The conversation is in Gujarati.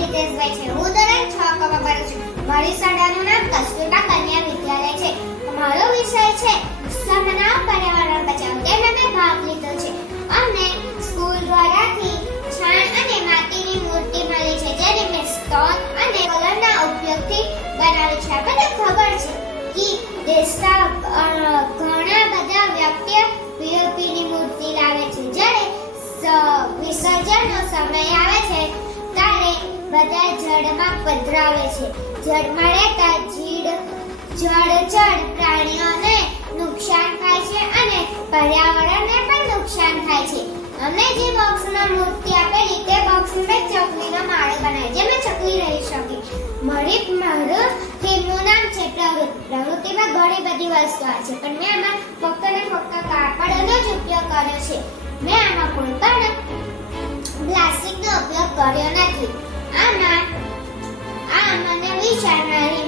હિતેશભાઈ છે. હું ધોરણ 6 માં ભણું છું. મારી શાળાનું નામ કસ્તુરબા કન્યા વિદ્યાલય છે. મારો વિષય છે ઉત્સવના પર્યાવરણ બચાવ. તેમાં મેં ભાગ લીધો છે અને સ્કૂલ દ્વારાથી છાણ અને માટીની મૂર્તિ મળી છે, જેને મેં સ્ટોન અને કલરના ઉપયોગથી બનાવી છે. આપણને ખબર છે કે દેશના ઘણા બધા વ્યક્તિઓ પીઓપીની મૂર્તિ લાવે છે. જ્યારે વિસર્જનનો સમય આવે છે ત્યારે બધા જળમાં પધરાવે છે. જળમાં રહેતા જળચર પ્રાણીઓને નુકસાન થાય છે અને પર્યાવરણને પણ નુકસાન થાય છે. અમે જે બોક્સમાં મૂર્તિ આપેલી તે બોક્સમાં ચકલીનો માળો બનાવી, જેમાં ચકલી રહી શકે. મારું થીમનું નામ છે પ્રવૃત્તિ. પ્રવૃત્તિમાં ઘણી બધી વસ્તુઓ છે, પણ મેં આમાં ફક્ત ને ફક્ત કાપડનો જ ઉપયોગ કર્યો છે. મેં આમાં કોઈ પણ પ્લાસ્ટિકનો ઉપયોગ કર્યો નથી. આ મને વિચારનારી